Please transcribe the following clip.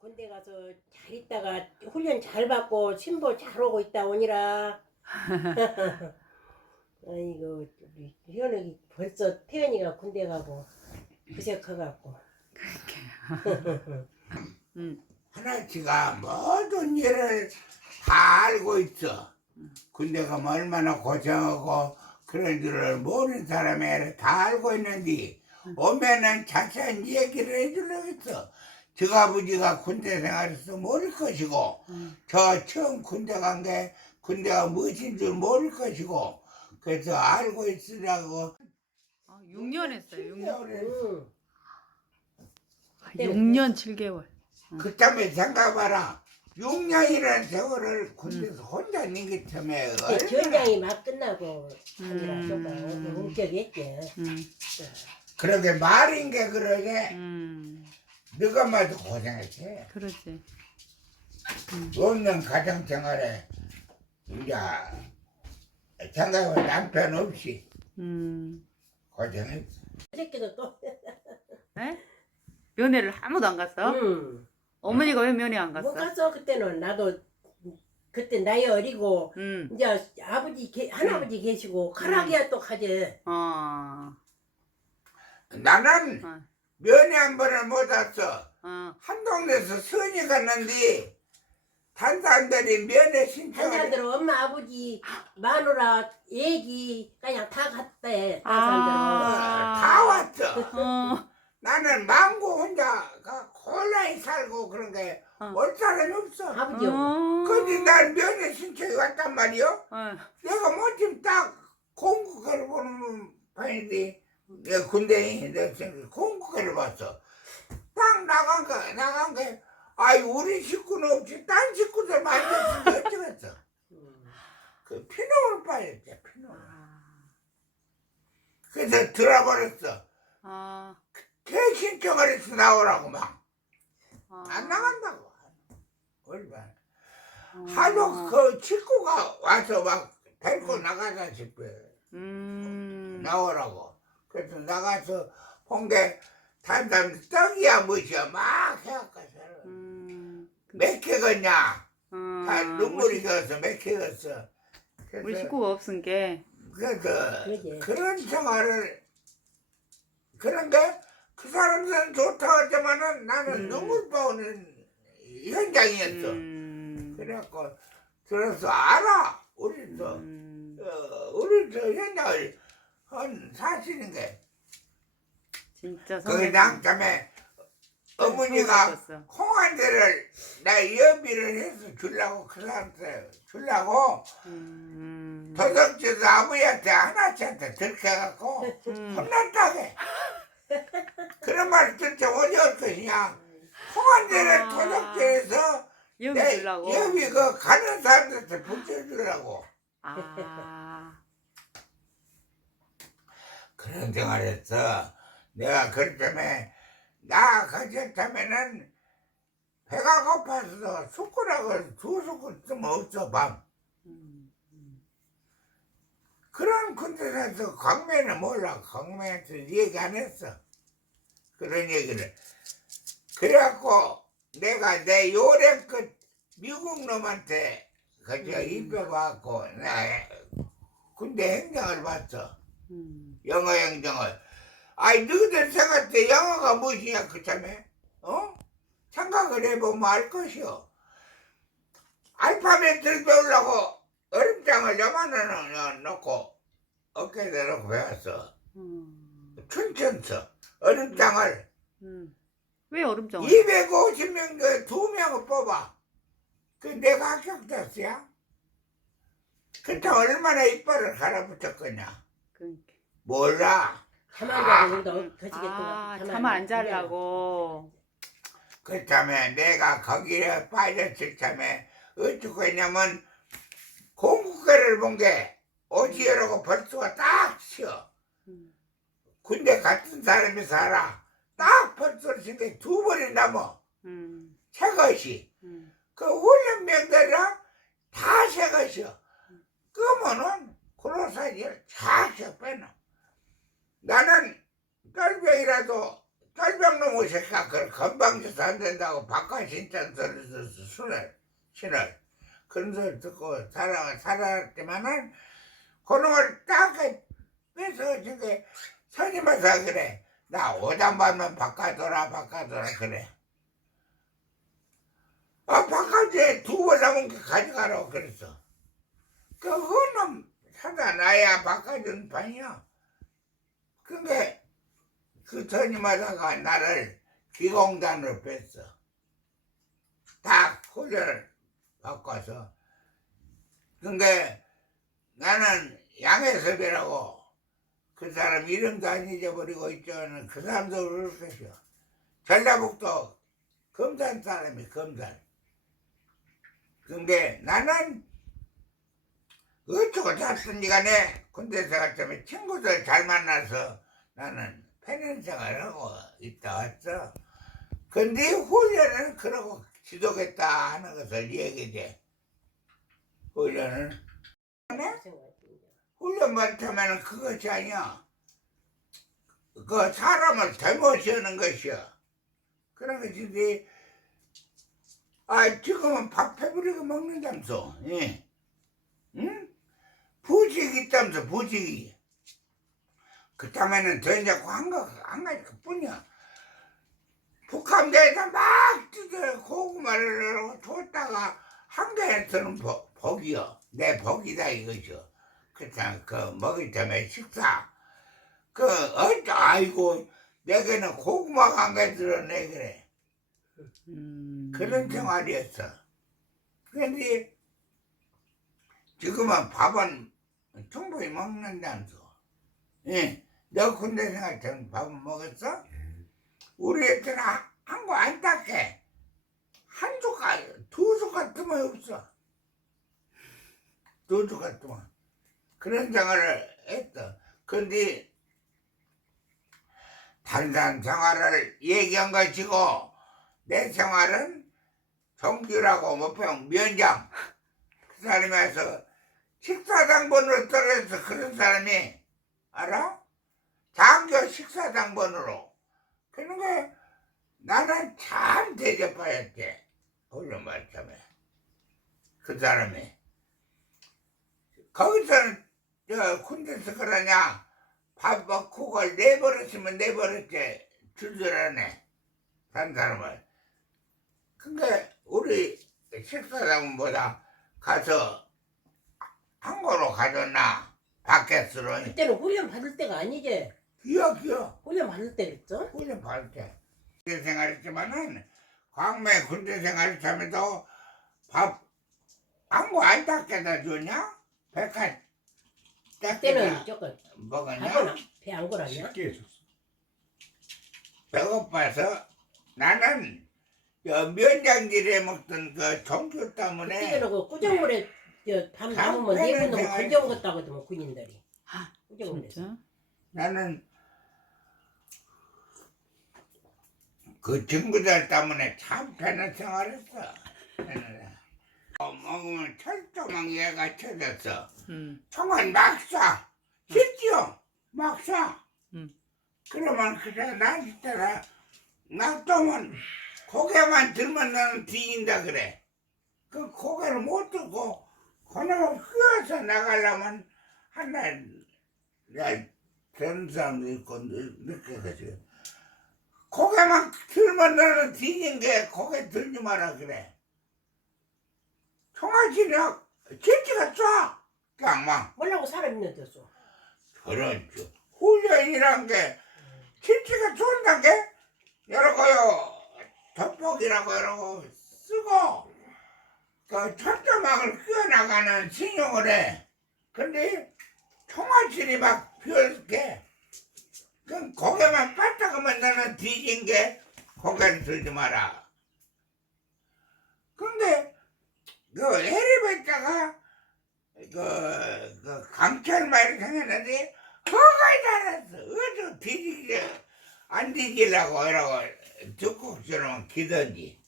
군대 가서 잘 있다가 훈련 잘 받고 신보 잘 오고 있다 오니라. 아이고 우리 현욱이 벌써 태연이가 군대 가고 그새 커갖고. 음. 하나치가 모든 일을 다 알고 있어. 군대 가면 얼마나 고생하고 그런 줄을 모르는 사람이 다 알고 있는데 오면은 자세한 얘기를 해주려겠어. 저 아버지가 군대 생활에서 모를 것이고 음. 저 처음 군대 간 게 군대가 무엇인 줄 모를 것이고 그래서 알고 있으라고 아, 6년 했어요. 6년. 응. 아, 6년 7개월. 그다음에 생각해봐라 6년이라는 세월을 군대에서 혼자 있는 게 처음에 이제 얼마나 전장이 막 끝나고 하니라 음. 좀 움직였지. 음. 그러게 말인 게 그러게 음. 너가 마도 고생했지 그러지. 6년 가정 생활에 이제 생각해 남편 없이 음. 고생했지 새끼도 또. 에? 면회를 아무도 안 갔어? 응. 어머니가 왜 면회 안 갔어? 못 갔어 그때는 나도 그때 나이 어리고 음. 이제 아버지 계, 할아버지 계시고 가라기야 또 가지. 어. 나는 어. 면회 한 번을 못 왔어 어. 한 동네에서 선이 갔는데 단 사람들이 면회 신청을 한사람들은 엄마 아버지 마누라 애기 그냥 다 갔대. 한 아. 다 왔어 어. 나는 망고 혼자가 곤란히 살고 그런 게 어. 올 사람이 없어 아버지 어. 근데 난 면회 신청이 왔단 말이요 어. 내가 뭐좀 딱 공국회를 보는 판인데 내가 군대에 내가 공국회를 봤어. 딱 나간 거 나간 게 아이 우리 식구는 없지. 딴 식구들 만졌으면 어쩌겠어. 그 피눈을 빠졌지 피눈을 그래서 들어버렸어. 아. 개 신청을 해서 나오라고 막. 안 아. 나간다고. 얼마나 어. 하도 그 친구가 와서 막 데리고 나가다시피 음. 나오라고 그래서 나가서 본게 다른 사람 떡이야 무엇이야 막 해갖고 음. 몇 개겠냐 음. 다 눈물이 흘러서 몇 개겠어 우리 그래서, 식구가 없은 게. 그래서. 그런 생활을 그런 게그 사람들은 좋다고 하지만은 나는 음. 눈물 빠오는 현장이었어 음. 그래갖고 들어서 알아 우리도 음. 어, 우리 저 현장을 한 사시는 게 진짜 거기 선배님. 남tam에 어머니가. 홍한대를 나 여비를 해서 주려고 그 사람한테 주려고 음. 도덕지도 아버지한테 하나씩한테 들켜갖고 음. 혼났다게 그런 말을 어디 올 것이냐 홍한대를 아. 도덕지에서 여기 내 주려고. 여비 그 가는 사람한테 붙여주려고 아. 그런 생활했어. 내가 그럴 때문에 나 가졌다면은 배가 고파서 숟가락을 두 숟가락 좀 없어 밤. 음. 그런 군대에서 광매는 몰라. 광매한테 얘기 안 했어. 그런 얘기를. 그래갖고 내가 내 요래 끝 미국 놈한테 그저 입에 갖고 나 군대 행정을 봤어. 음. 영어 행정을. 아이, 너희들 생각할 때 영어가 무엇이냐, 그참에? 어? 생각을 해보면 알 것이오. 알파벳을 배우려고 얼음장을 요만한 놓고 어깨에 놓고 배웠어. 음. 춘천서. 얼음장을 음. 왜 얼음장을? 250명 중에 두 명을 뽑아. 그 내가 합격됐어야? 그때 얼마나 이빨을 갈아붙였겠냐? 몰라. 잠안 자고 우리도 거지겠구나. 아, 잠을 안 자려고. 그 참에 내가 거기에 빠졌을 참에 어쩌고 했냐면 공국회를 본 게 오지여라고 벌수가 딱 치어 음. 군대 같은 사람이 살아 딱 벌수를 친게 두 번이 넘어 음. 새것이 음. 그 훈련병들은 다 새것이여 그러면은 그로사지를 쫙 빼놔 나는 떨병이라도 짤병놈의 새끼가 그걸 건방져서 안 된다고 바깥 신장 소리를 순을 신을 그런 소리 듣고 살아 살았지만은 그놈을 딱 뺏어 저게 서지면서 그래. 나 오장반만 바꿔둬라 바꿔둬라 그래. 아 바깥에 두번 남은 게 가져가라고 그랬어. 그 그놈 사다 놔야 바꿔준 판이야 근데 그 전임하다가 나를 기공단으로 뺐어. 다 훈련을 바꿔서. 근데 나는 양해섭이라고 그 사람 이름도 안 잊어버리고 있지만 그 사람도 그럴 것이요. 전라북도 검산 사람이 검산. 근데 나는 어쩌고 잤든지 간에 군대에서 갔자면 친구들 잘 만나서 나는 편한 생활하고 있다 왔어. 근데 훈련은 그러고 지도겠다 하는 것을 얘기돼. 훈련은 훈련 못하면 그것이 아니야. 그 사람을 잘못 시는 것이야. 그런 것인데, 아, 지금은 밥 배부리고 먹는다면서, 예. 응? 부식이 있다면서, 부식이. 그 다음에는 더 이제 한 거, 한 가지 그 뿐이야. 북한 대에서 막 뜯어 고구마를 줬다가 한가에서는 복이요. 내 복이다 이거죠. 그렇잖아. 그 먹을 때면 식사. 그, 어쩌, 아이고, 내게는 고구마가 한가에 들어내 그래. 음. 그런 생활이었어. 그런데 지금은 밥은 충분히 먹는다면서. 예. 너 군대 생활 때는 밥은 먹었어? 우리 애들은 한 거 안 닦게. 한 숟갈, 두 숟갈 뜸이 없어. 두 숟갈 뜸. 그런 생활을 했어. 근데 사람 생활을 얘기한 것이고 내 생활은 정규라고 모평 면장 그 사람이 와서 식사당번으로 떨어져서 그런 사람이 알아? 장교 식사당번으로. 그런 거 나는 참 대접하였지 훈련 말참에 그 사람이. 거기서는 저 군대에서 그러냐? 밥 먹고 그걸 내버렸으면 내버렸지 줄줄하네. 산 사람을. 근데 우리 식사당보다 가서 한국으로 가졌나 바켓으로 그때는 훈련 받을 때가 아니지. 기어 기어 훈련 받을 때겠죠? 훈련 받을 때 군대 생활했지만은 광매 군대 생활했으면도 밥 한국 안 닦게다 주냐? 백한 그때는 닦게다 조금 먹었냐? 배안 걸었냐? 쉽게 해줬어. 배고파서 나는 저 면장질에 먹던 그 종교 때문에 그때는 그 꾸정물에 저밤 남으면 네. 네분 넘고 생활- 건져 먹었다고 하더만 군인들이. 아, 꾸정물에서. 진짜? 나는 그 친구들 때문에 참 편한 생활했어. 어, 먹으면 철조망 얘가 쳐졌어. 음. 총알 막 쏴. 실지요. 막 쏴. 음. 그러면 그래 난 있더라. 놔두면 고개만 들면 나는 뒤진다 그래. 그 고개를 못 들고 그놈을 휘어서 나가려면 한날 야 그런 사람도 있고 느- 느껴가지고 고개만 들면 나는 뒤진 게 고개 들지 마라 그래. 총알질이야. 질지가 쏴. 막. 뭐라고 사람 있는 데서. 그렇죠. 훈련이란 게 실체가 좋은단 게 여러 거요 여러 거 쓰고 그 철조망을 끼어나가는 신용을 해. 근데 총알질이 막 비어있게 그 고개만 빠딱하면 나는 뒤진 게 고개를 들지 마라. 근데 그 엘리베이터가 그, 그 강철 말이 생겼는데 거기까지 달았어. 어서 뒤지게 안 뒤지려고 이러고 적국처럼 기던지.